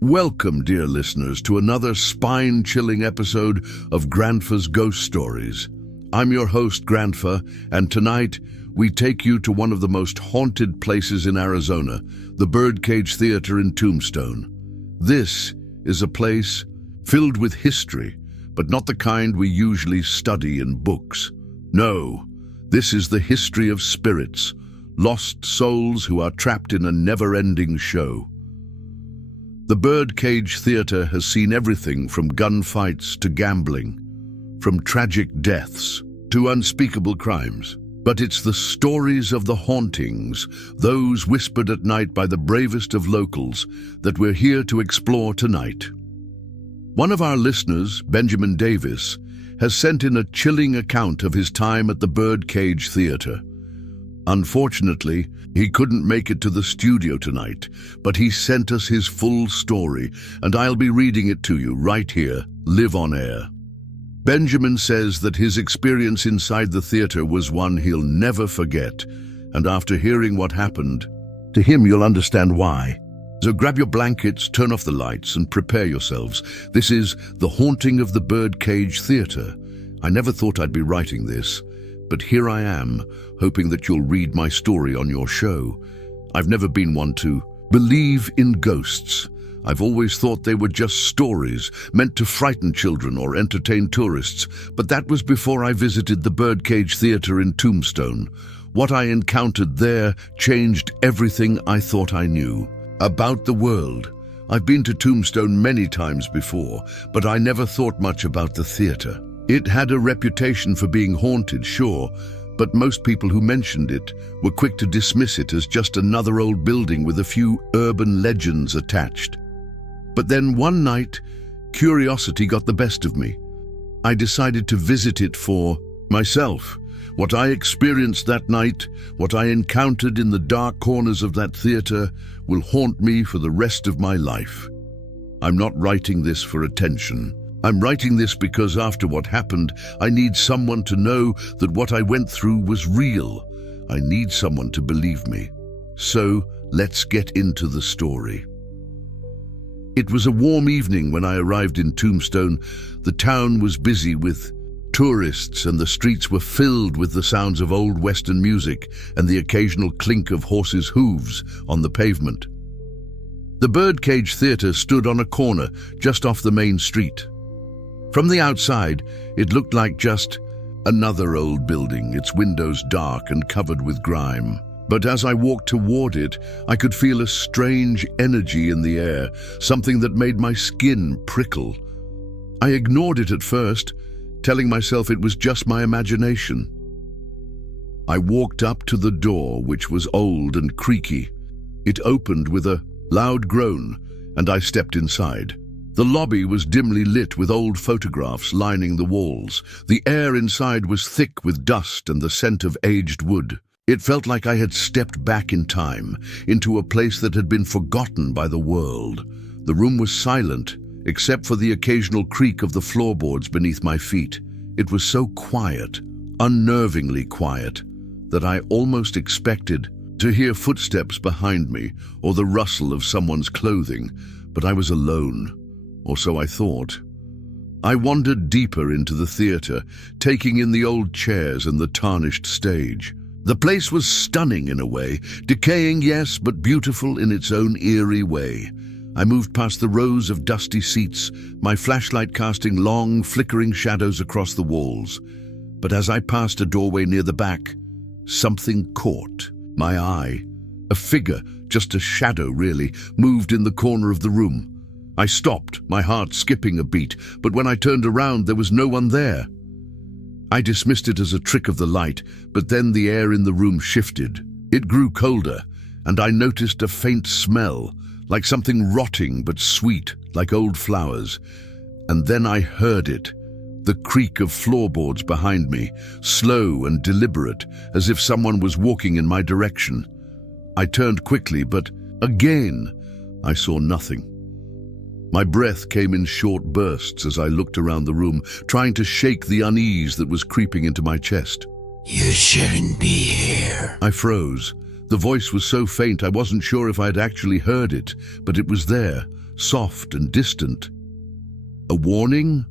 Welcome, dear listeners, to another spine-chilling episode of Grandfa's Ghost Stories. I'm your host, Grandfa, and tonight we take you to one of the most haunted places in Arizona, the Birdcage Theater in Tombstone. This is a place filled with history, but not the kind we usually study in books. No, this is the history of spirits, lost souls who are trapped in a never-ending show. The Birdcage Theater has seen everything from gunfights to gambling, from tragic deaths to unspeakable crimes. But it's the stories of the hauntings, those whispered at night by the bravest of locals, that we're here to explore tonight. One of our listeners, Benjamin Davis, has sent in a chilling account of his time at the Birdcage Theater. Unfortunately, he couldn't make it to the studio tonight, but he sent us his full story, and I'll be reading it to you right here, live on air. Benjamin says that his experience inside the theater was one he'll never forget, and after hearing what happened, to him you'll understand why. So grab your blankets, turn off the lights, and prepare yourselves. This is The Haunting of the Birdcage Theater. I never thought I'd be writing this, but here I am, hoping that you'll read my story on your show. I've never been one to believe in ghosts. I've always thought they were just stories meant to frighten children or entertain tourists, but that was before I visited the Birdcage Theater in Tombstone. What I encountered there changed everything I thought I knew about the world. I've been to Tombstone many times before, but I never thought much about the theater. It had a reputation for being haunted, sure, but most people who mentioned it were quick to dismiss it as just another old building with a few urban legends attached. But then one night, curiosity got the best of me. I decided to visit it for myself. What I experienced that night, what I encountered in the dark corners of that theater, will haunt me for the rest of my life. I'm not writing this for attention. I'm writing this because after what happened, I need someone to know that what I went through was real. I need someone to believe me. So, let's get into the story. It was a warm evening when I arrived in Tombstone. The town was busy with tourists and the streets were filled with the sounds of old Western music and the occasional clink of horses' hooves on the pavement. The Birdcage Theater stood on a corner just off the main street. From the outside, it looked like just another old building, its windows dark and covered with grime. But as I walked toward it, I could feel a strange energy in the air, something that made my skin prickle. I ignored it at first, telling myself it was just my imagination. I walked up to the door, which was old and creaky. It opened with a loud groan, and I stepped inside. The lobby was dimly lit with old photographs lining the walls. The air inside was thick with dust and the scent of aged wood. It felt like I had stepped back in time, into a place that had been forgotten by the world. The room was silent, except for the occasional creak of the floorboards beneath my feet. It was so quiet, unnervingly quiet, that I almost expected to hear footsteps behind me or the rustle of someone's clothing, but I was alone. Or so I thought. I wandered deeper into the theater, taking in the old chairs and the tarnished stage. The place was stunning in a way, decaying, yes, but beautiful in its own eerie way. I moved past the rows of dusty seats, my flashlight casting long, flickering shadows across the walls. But as I passed a doorway near the back, something caught my eye. A figure, just a shadow really, moved in the corner of the room. I stopped, my heart skipping a beat, but when I turned around, there was no one there. I dismissed it as a trick of the light, but then the air in the room shifted. It grew colder, and I noticed a faint smell, like something rotting but sweet, like old flowers. And then I heard it, the creak of floorboards behind me, slow and deliberate, as if someone was walking in my direction. I turned quickly, but again, I saw nothing. My breath came in short bursts as I looked around the room, trying to shake the unease that was creeping into my chest. You shouldn't be here. I froze. The voice was so faint I wasn't sure if I had actually heard it, but it was there, soft and distant. A warning?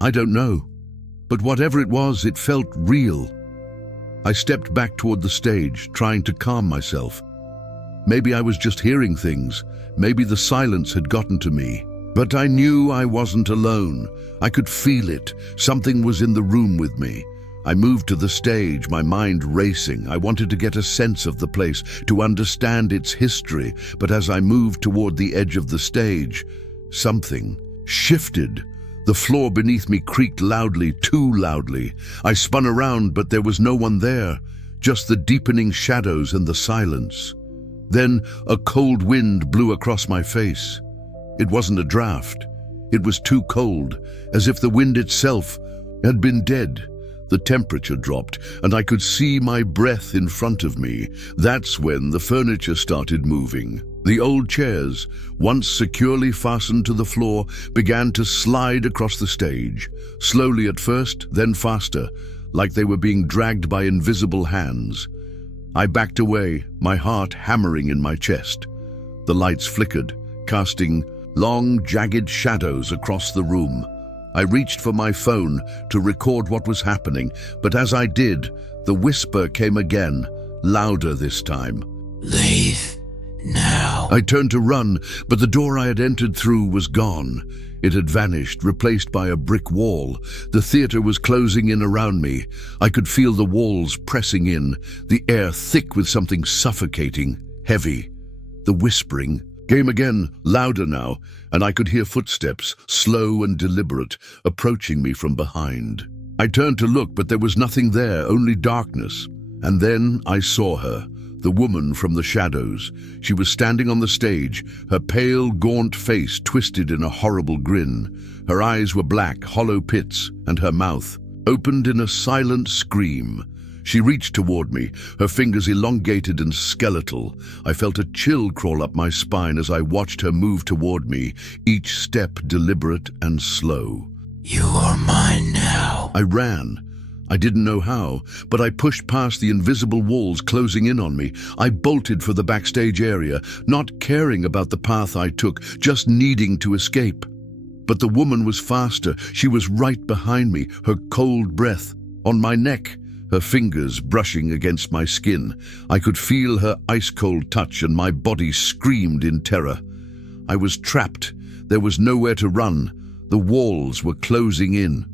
I don't know. But whatever it was, it felt real. I stepped back toward the stage, trying to calm myself. Maybe I was just hearing things. Maybe the silence had gotten to me. But I knew I wasn't alone. I could feel it. Something was in the room with me. I moved to the stage, my mind racing. I wanted to get a sense of the place, to understand its history. But as I moved toward the edge of the stage, something shifted. The floor beneath me creaked loudly, too loudly. I spun around, but there was no one there, just the deepening shadows and the silence. Then a cold wind blew across my face. It wasn't a draft. It was too cold, as if the wind itself had been dead. The temperature dropped, and I could see my breath in front of me. That's when the furniture started moving. The old chairs, once securely fastened to the floor, began to slide across the stage, slowly at first, then faster, like they were being dragged by invisible hands. I backed away, my heart hammering in my chest. The lights flickered, casting long, jagged shadows across the room. I reached for my phone to record what was happening, but as I did, the whisper came again, louder this time. Leave now. I turned to run, but the door I had entered through was gone. It had vanished, replaced by a brick wall. The theater was closing in around me. I could feel the walls pressing in, the air thick with something suffocating, heavy. The whispering came again, louder now, and I could hear footsteps, slow and deliberate, approaching me from behind. I turned to look, but there was nothing there, only darkness. And then I saw her, the woman from the shadows. She was standing on the stage, her pale, gaunt face twisted in a horrible grin. Her eyes were black, hollow pits, and her mouth opened in a silent scream. She reached toward me, her fingers elongated and skeletal. I felt a chill crawl up my spine as I watched her move toward me, each step deliberate and slow. You are mine now. I ran. I didn't know how, but I pushed past the invisible walls closing in on me. I bolted for the backstage area, not caring about the path I took, just needing to escape. But the woman was faster. She was right behind me, her cold breath on my neck, her fingers brushing against my skin. I could feel her ice-cold touch and my body screamed in terror. I was trapped. There was nowhere to run. The walls were closing in.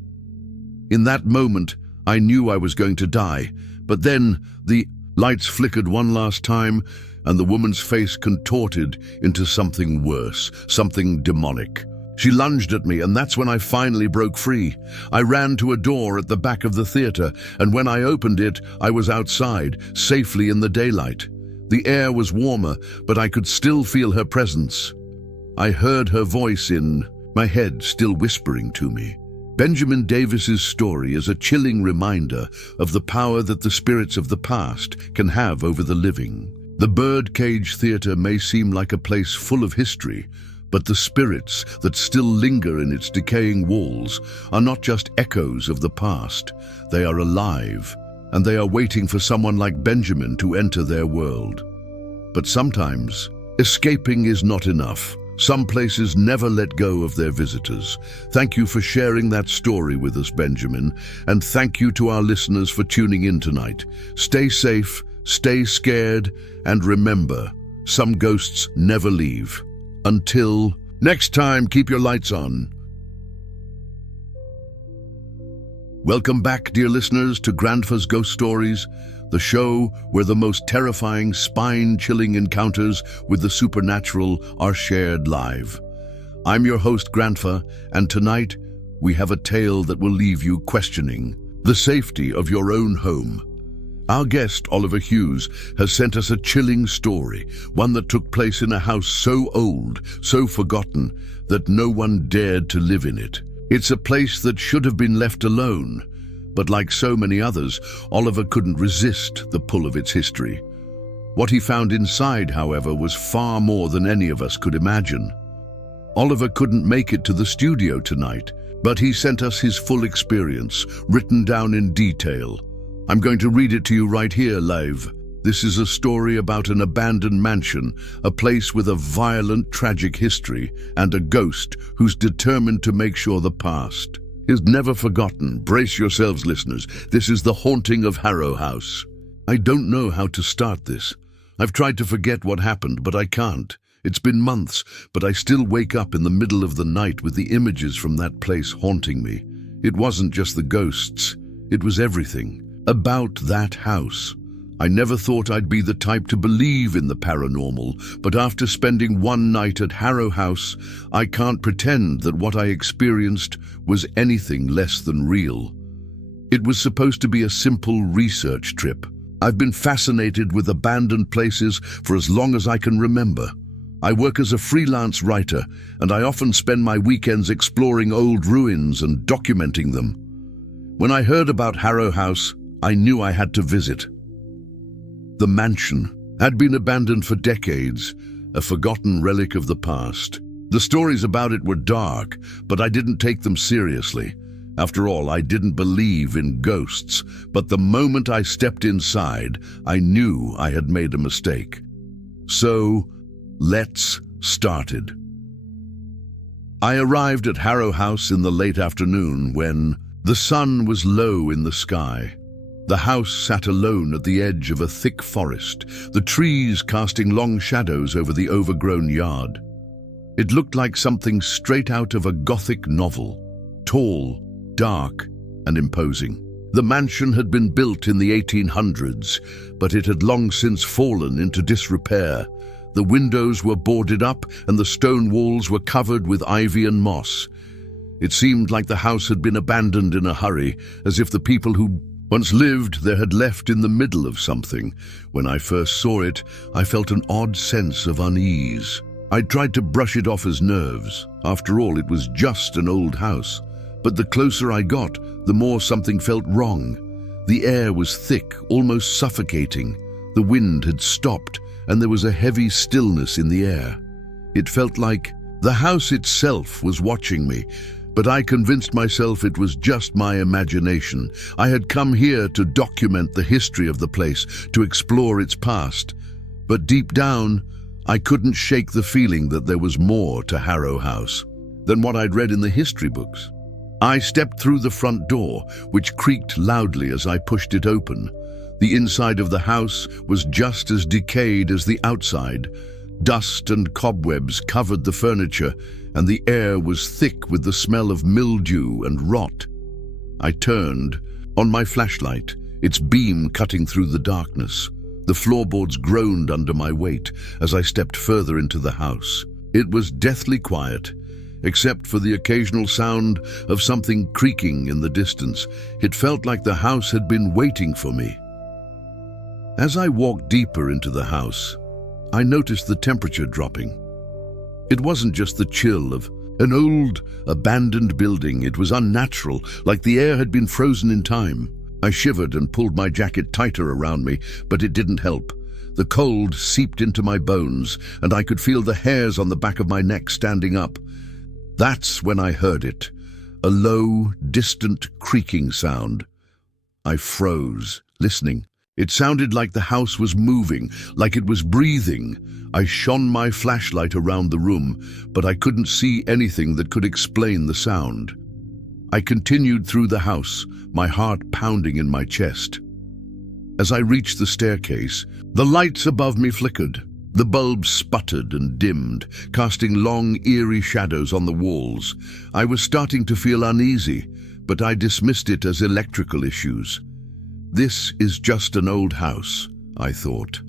In that moment, I knew I was going to die. But then the lights flickered one last time, and the woman's face contorted into something worse, something demonic. She lunged at me, and that's when I finally broke free. I ran to a door at the back of the theater, and when I opened it, I was outside, safely in the daylight. The air was warmer, but I could still feel her presence. I heard her voice in my head, still whispering to me. Benjamin Davis's story is a chilling reminder of the power that the spirits of the past can have over the living. The Birdcage Theater may seem like a place full of history, but the spirits that still linger in its decaying walls are not just echoes of the past. They are alive, and they are waiting for someone like Benjamin to enter their world. But sometimes, escaping is not enough. Some places never let go of their visitors. Thank you for sharing that story with us, Benjamin, and thank you to our listeners for tuning in tonight. Stay safe, stay scared, and remember, some ghosts never leave. Until next time, keep your lights on. Welcome back, dear listeners, to Grandfa's Ghost Stories, the show where the most terrifying, spine-chilling encounters with the supernatural are shared live. I'm your host, Grandfa, and tonight we have a tale that will leave you questioning the safety of your own home. Our guest, Oliver Hughes, has sent us a chilling story, one that took place in a house so old, so forgotten, that no one dared to live in it. It's a place that should have been left alone, but like so many others, Oliver couldn't resist the pull of its history. What he found inside, however, was far more than any of us could imagine. Oliver couldn't make it to the studio tonight, but he sent us his full experience, written down in detail. I'm going to read it to you right here live. This is a story about an abandoned mansion, a place with a violent, tragic history, and a ghost who's determined to make sure the past is never forgotten. Brace yourselves, listeners. This is the haunting of Harrow House. I don't know how to start this. I've tried to forget what happened, but I can't. It's been months, but I still wake up in the middle of the night with the images from that place haunting me. It wasn't just the ghosts. It was everything about that house. I never thought I'd be the type to believe in the paranormal, but after spending one night at Harrow House, I can't pretend that what I experienced was anything less than real. It was supposed to be a simple research trip. I've been fascinated with abandoned places for as long as I can remember. I work as a freelance writer, and I often spend my weekends exploring old ruins and documenting them. When I heard about Harrow House, I knew I had to visit. The mansion had been abandoned for decades, a forgotten relic of the past. The stories about it were dark, but I didn't take them seriously. After all, I didn't believe in ghosts, but the moment I stepped inside, I knew I had made a mistake. So, let's started. I arrived at Harrow House in the late afternoon when the sun was low in the sky. The house sat alone at the edge of a thick forest, the trees casting long shadows over the overgrown yard. It looked like something straight out of a Gothic novel, tall, dark, and imposing. The mansion had been built in the 1800s, but it had long since fallen into disrepair. The windows were boarded up and the stone walls were covered with ivy and moss. It seemed like the house had been abandoned in a hurry, as if the people who once lived there had left in the middle of something. When I first saw it, I felt an odd sense of unease. I tried to brush it off as nerves. After all, it was just an old house. But the closer I got, the more something felt wrong. The air was thick, almost suffocating. The wind had stopped, and there was a heavy stillness in the air. It felt like the house itself was watching me, but I convinced myself it was just my imagination. I had come here to document the history of the place, to explore its past. But deep down, I couldn't shake the feeling that there was more to Harrow House than what I'd read in the history books. I stepped through the front door, which creaked loudly as I pushed it open. The inside of the house was just as decayed as the outside. Dust and cobwebs covered the furniture, and the air was thick with the smell of mildew and rot. I turned on my flashlight, its beam cutting through the darkness. The floorboards groaned under my weight as I stepped further into the house. It was deathly quiet, except for the occasional sound of something creaking in the distance. It felt like the house had been waiting for me. As I walked deeper into the house, I noticed the temperature dropping. It wasn't just the chill of an old, abandoned building. It was unnatural, like the air had been frozen in time. I shivered and pulled my jacket tighter around me, but it didn't help. The cold seeped into my bones, and I could feel the hairs on the back of my neck standing up. That's when I heard it, a low, distant creaking sound. I froze, listening. It sounded like the house was moving, like it was breathing. I shone my flashlight around the room, but I couldn't see anything that could explain the sound. I continued through the house, my heart pounding in my chest. As I reached the staircase, the lights above me flickered. The bulbs sputtered and dimmed, casting long, eerie shadows on the walls. I was starting to feel uneasy, but I dismissed it as electrical issues. This is just an old house, I thought.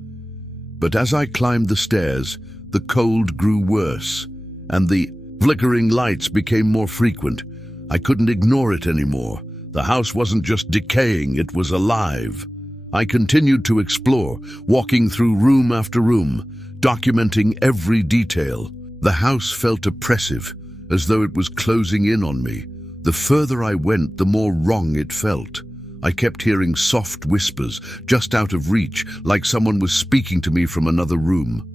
But as I climbed the stairs, the cold grew worse, and the flickering lights became more frequent. I couldn't ignore it anymore. The house wasn't just decaying, it was alive. I continued to explore, walking through room after room, documenting every detail. The house felt oppressive, as though it was closing in on me. The further I went, the more wrong it felt. I kept hearing soft whispers, just out of reach, like someone was speaking to me from another room.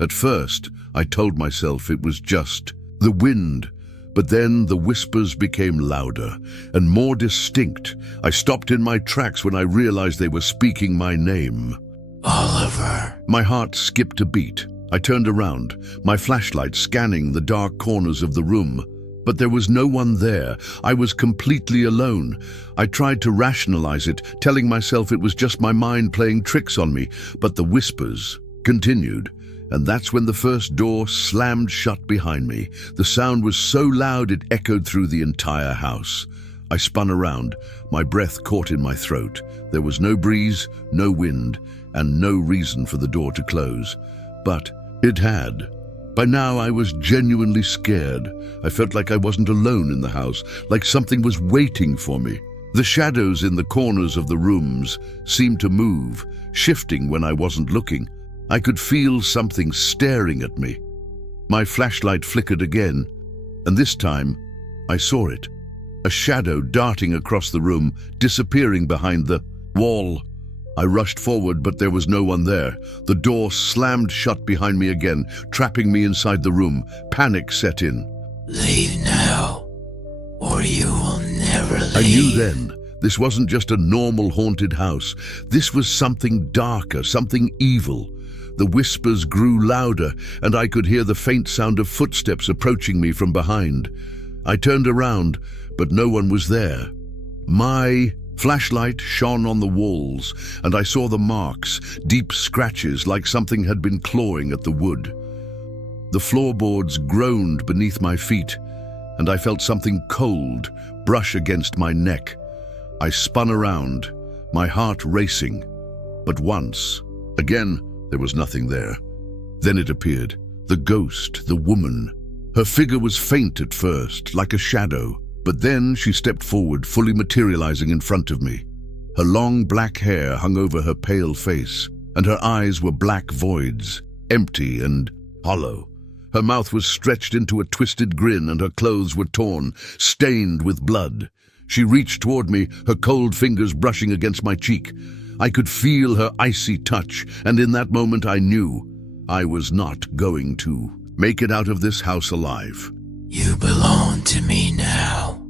At first, I told myself it was just the wind, but then the whispers became louder and more distinct. I stopped in my tracks when I realized they were speaking my name. Oliver. My heart skipped a beat. I turned around, my flashlight scanning the dark corners of the room. But there was no one there. I was completely alone. I tried to rationalize it, telling myself it was just my mind playing tricks on me, but the whispers continued. And that's when the first door slammed shut behind me. The sound was so loud it echoed through the entire house. I spun around, my breath caught in my throat. There was no breeze, no wind, and no reason for the door to close. But it had. By now I was genuinely scared. I felt like I wasn't alone in the house, like something was waiting for me. The shadows in the corners of the rooms seemed to move, shifting when I wasn't looking. I could feel something staring at me. My flashlight flickered again, and this time I saw it. A shadow darting across the room, disappearing behind the wall. I rushed forward, but there was no one there. The door slammed shut behind me again, trapping me inside the room. Panic set in. Leave now, or you will never leave. I knew then, this wasn't just a normal haunted house. This was something darker, something evil. The whispers grew louder, and I could hear the faint sound of footsteps approaching me from behind. I turned around, but no one was there. My flashlight shone on the walls, and I saw the marks, deep scratches like something had been clawing at the wood. The floorboards groaned beneath my feet, and I felt something cold brush against my neck. I spun around, my heart racing. But once, again, there was nothing there. Then it appeared, the ghost, the woman. Her figure was faint at first, like a shadow. But then she stepped forward, fully materializing in front of me. Her long black hair hung over her pale face, and her eyes were black voids, empty and hollow. Her mouth was stretched into a twisted grin, and her clothes were torn, stained with blood. She reached toward me, her cold fingers brushing against my cheek. I could feel her icy touch, and in that moment I knew I was not going to make it out of this house alive. You belong to me now.